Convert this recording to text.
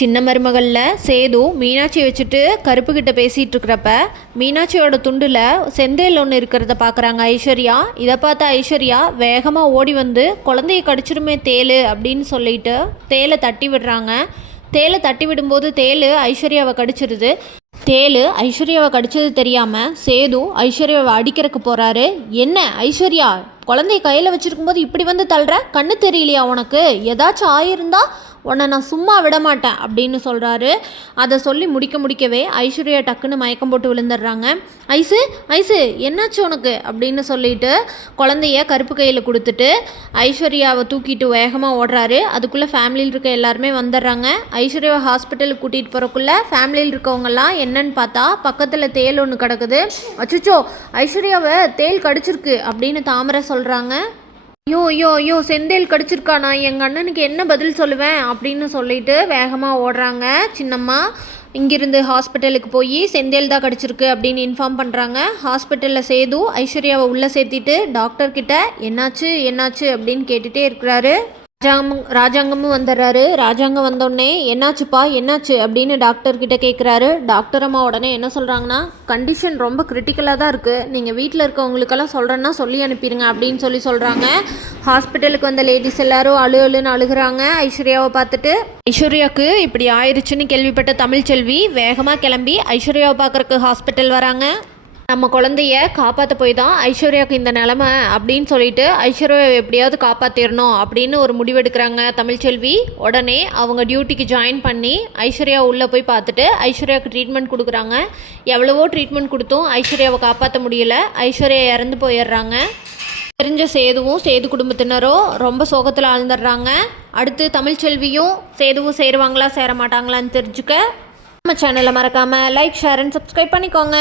சின்ன மருமகளில் சேது மீனாட்சியை வச்சுட்டு கருப்பு கிட்ட பேசிகிட்டு இருக்கிறப்ப மீனாட்சியோட துண்டில் செந்தேல் ஒன்று இருக்கிறத பார்க்குறாங்க ஐஸ்வர்யா. இதை பார்த்த ஐஸ்வர்யா வேகமாக ஓடி வந்து குழந்தைய கடிச்சிருமே தேல் அப்படின்னு சொல்லிட்டு தேலை தட்டி விடுறாங்க. தேலை தட்டி விடும்போது தேல் ஐஸ்வர்யாவை கடிச்சிருது. தேல் ஐஸ்வர்யாவை கடிச்சது தெரியாமல் சேது ஐஸ்வர்யாவை அடிக்கிறதுக்கு போகிறாரு. என்ன ஐஸ்வர்யா, குழந்தைய கையில் வச்சுருக்கும்போது இப்படி வந்து தள்ளுற, கண்ணு தெரியலையா உனக்கு, ஏதாச்சும் ஆயிருந்தா உன்னை நான் சும்மா விட மாட்டேன் அப்படின்னு சொல்கிறாரு. அதை சொல்லி முடிக்கவே ஐஸ்வர்யா டக்குன்னு மயக்கம் போட்டு விழுந்துடுறாங்க. ஐசு ஐசு என்னாச்சு உனக்கு அப்படின்னு சொல்லிட்டு குழந்தைய கருப்பு கையில் கொடுத்துட்டு ஐஸ்வர்யாவை தூக்கிட்டு வேகமாக ஓடுறாரு. அதுக்குள்ளே ஃபேமிலியில் இருக்க எல்லாருமே வந்துடுறாங்க. ஐஸ்வர்யாவை ஹாஸ்பிட்டலுக்கு கூட்டிகிட்டு போகிறக்குள்ளே ஃபேமிலியில் இருக்கவங்கெல்லாம் என்னன்னு பார்த்தா பக்கத்தில் தேல் ஒன்று கிடக்குது. அச்சோ, ஐஸ்வர்யாவை தேல் கடிச்சிருக்கு அப்படின்னு தாமரை சொல்கிறாங்க. ஐயோ செந்தேல் கடிச்சிருக்கா, நான் எங்கள் அண்ணனுக்கு என்ன பதில் சொல்லுவேன் அப்படின்னு சொல்லிட்டு வேகமாக ஓடுறாங்க. சின்னம்மா இங்கிருந்து ஹாஸ்பிட்டலுக்கு போய் செந்தேல் தான் கடிச்சிருக்கு அப்படின்னு இன்ஃபார்ம் பண்ணுறாங்க. ஹாஸ்பிட்டலில் சேது ஐஸ்வர்யாவை உள்ளே சேர்த்திட்டு டாக்டர்கிட்ட என்னாச்சு அப்படின்னு கேட்டுகிட்டே இருக்கிறாரு. ராஜாங்கமும் வந்துடுறாரு. ராஜாங்கம் வந்தோடனே என்னாச்சு அப்படின்னு டாக்டர்கிட்ட கேட்குறாரு. டாக்டர் அம்மா உடனே என்ன சொல்கிறாங்கன்னா, கண்டிஷன் ரொம்ப கிரிட்டிக்கலாக தான் இருக்குது, நீங்கள் வீட்டில் இருக்கவங்களுக்கெல்லாம் சொல்கிறேன்னா சொல்லி அனுப்பிடுங்க அப்படின்னு சொல்கிறாங்க. ஹாஸ்பிட்டலுக்கு வந்த லேடிஸ் எல்லாரும் அழுன்னு அழுகிறாங்க ஐஸ்வர்யாவை பார்த்துட்டு. ஐஸ்வர்யாவுக்கு இப்படி ஆயிடுச்சுன்னு கேள்விப்பட்ட தமிழ்ச்செல்வி வேகமாக கிளம்பி ஐஸ்வர்யாவை பார்க்குறக்கு ஹாஸ்பிட்டல் வராங்க. நம்ம குழந்தைய காப்பாற்ற போய் தான் ஐஸ்வர்யாவுக்கு இந்த நிலமை அப்படின்னு சொல்லிட்டு ஐஸ்வர்யாவை எப்படியாவது காப்பாற்றிடணும் அப்படின்னு ஒரு முடிவெடுக்கிறாங்க தமிழ்ச்செல்வி. உடனே அவங்க டியூட்டிக்கு ஜாயின் பண்ணி ஐஸ்வர்யா உள்ளே போய் பார்த்துட்டு ஐஸ்வர்யாவுக்கு ட்ரீட்மெண்ட் கொடுக்குறாங்க. எவ்வளவோ ட்ரீட்மெண்ட் கொடுத்தும் ஐஸ்வர்யாவை காப்பாற்ற முடியல. ஐஸ்வர்யா இறந்து போயிடுறாங்க. தெரிஞ்ச சேது குடும்பத்தினரும் ரொம்ப சோகத்தில் ஆழ்ந்துடுறாங்க. அடுத்து தமிழ்ச்செல்வியும் சேதுவும் சேருவாங்களா சேர மாட்டாங்களான்னு தெரிஞ்சுக்க நம்ம சேனலை மறக்காமல் லைக், ஷேர் அண்ட் சப்ஸ்கிரைப் பண்ணிக்கோங்க.